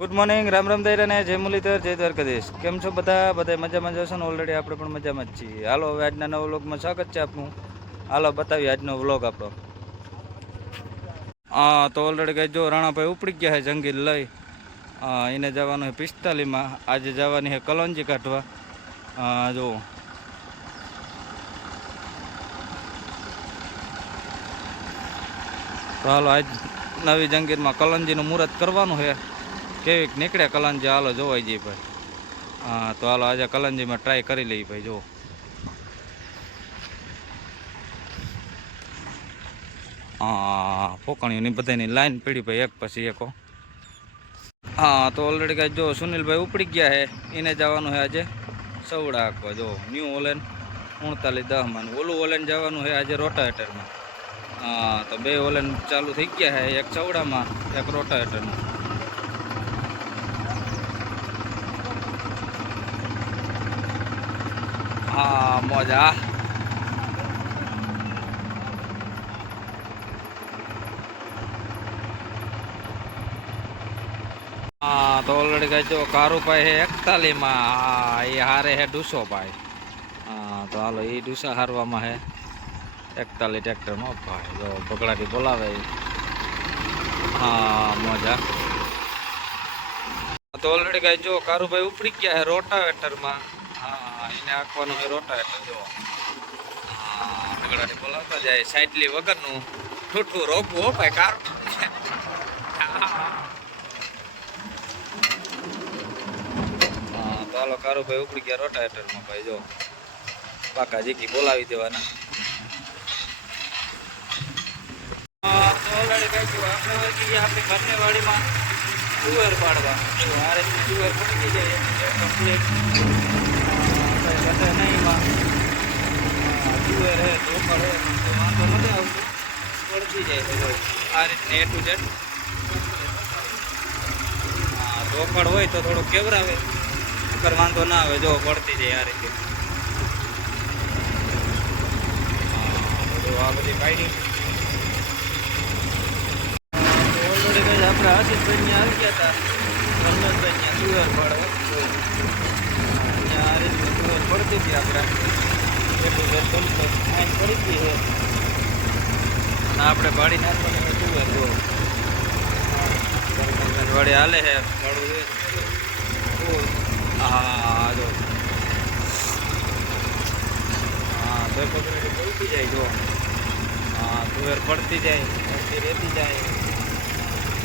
Good morning, Ram Ram દૈરા ને જય મુરલીધર, જય દ્વારકાધીશ. કેમ છો બધા મજામાં જશો ને? ઓલરેડી આપણે પણ મજામાં જ છીએ. હાલો, હવે આજના નવા વ્લોગમાં સ્વાગત છે આપનું. હાલો બતાવીએ આજનો વ્લોગ આપણો. હા, તો ઓલરેડી કઈ જો રાણાભાઈ ઉપડી ગયા છે જંગીર લઈ. એને જવાનું છે 45માં. આજે જવાની છે કલોંજી કાઢવા. જો તો હાલો, આજ નવી જંગીરમાં કલંજીનું મુહૂર્ત કરવાનું છે. કેવીક નીકળ્યા કલંજી, હાલો જોવાઈ જઈએ ભાઈ. હા, તો હાલો આજે કલંજીમાં ટ્રાય કરી લઈએ ભાઈ. જો હા, પોકણીઓની બધાની લાઈન પડી ભાઈ, એક પછી એક. હા, તો ઓલરેડી કાંઈ જો સુનિલભાઈ ઉપડી ગયા છે. એને જવાનું છે આજે સવડા આંકવા. જો ન્યૂ ઓલેન 3910માં, ઓલું ઓલેન જવાનું છે આજે રોટાવેટરમાં. હા, તો બે ઓલેન ચાલુ થઈ ગયા છે, એક સવડામાં એક રોટાવેટરમાં. હા, મોજા. હા, તો ઓલરેડી કઈ જો કારુભાઈ છે 41માં. હા, એ હારે હે ડુસો ભાઈ. હા, તો હાલો એ ડુસા હારવામાં હે 41 ટ્રેક્ટરમાં ભાઈ. જો બગડાથી બોલાવે. હા, મજા. તો ઓલરેડી કઈ જો કારુભાઈ ઉપડી ગયા હે રોટાવેટરમાં. હા, એને આંકવાનું છે રોટાવેટર. જો હા, બગડાથી બોલાવતા જાય. સાઈડલી વગરનું ઠૂઠું રોકવું હો ભાઈ કારુ. તો હાલો કારુભાઈ ઉપડી ગયા રોટાવેટરમાં ભાઈ. જો પાકા જીકી બોલાવી દેવાના. તો ઓલરેડી કઈ ગયું આપણે વળગી ગયા આપણી ઘરની વાડીમાં તુવેર પાડવા. આ રીતની તુવેર પડી જાય કમ્પ્લીટ. ઘટે નહીં એમાં તુવેર હે ઢોકળ હે તો વાંધો નથી આવતું, પડતી જાય તો આ રીતની A to Z. હા, ઢોકળ હોય તો થોડુંક કેવરાવે, અગર વાંધો ના આવે. જો પડતી જાય આ રીતે. આ બધી કાઢી ઓલરેડી કઈ આપણે આશીષભાઈ આવી ગયા હતા. રમેશભાઈ તુવેર પાડવા આ રીતની તુવેર પડતી હતી. આપણે એટલું આઈન પડી ગઈ છે અને આપણે પાડી નાખવાની તુવેર. જો વાડી હાલે છે વાળું. હા, જો હા, તો પકડી પડતી જાય. જો હા, તુવેર પડતી જાય, પડતી રહેતી જાય.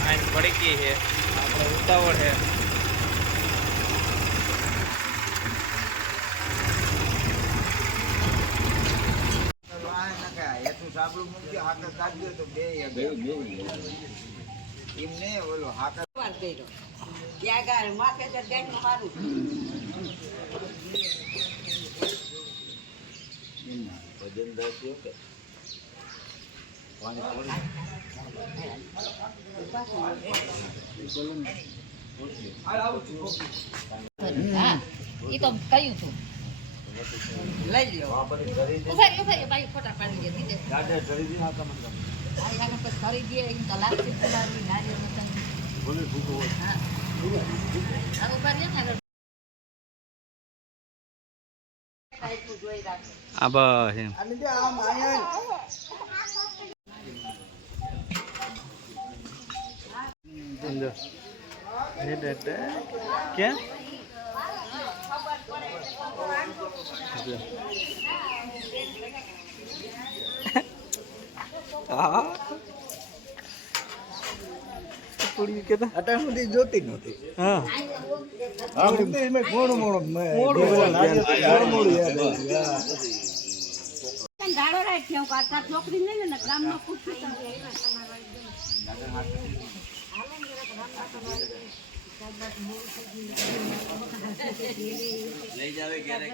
આઈન પડી ગઈ છે, આપણે ઉતાવળ છે. એ તો કહ્યું તું લઈ લ્યો ઉભા ભાઈ ફોટા પાડી દીધે ખરીદીએ એમ કલાક થી બોલાવી નારિયેળ બોલે ભૂકો હા ઉભા રહ્યા ને આ બસ એમ ક્યાં જોતી નહોતી. હા, છોકરી નહીં ને ગ્રામમાં લઈ જાવે ક્યારે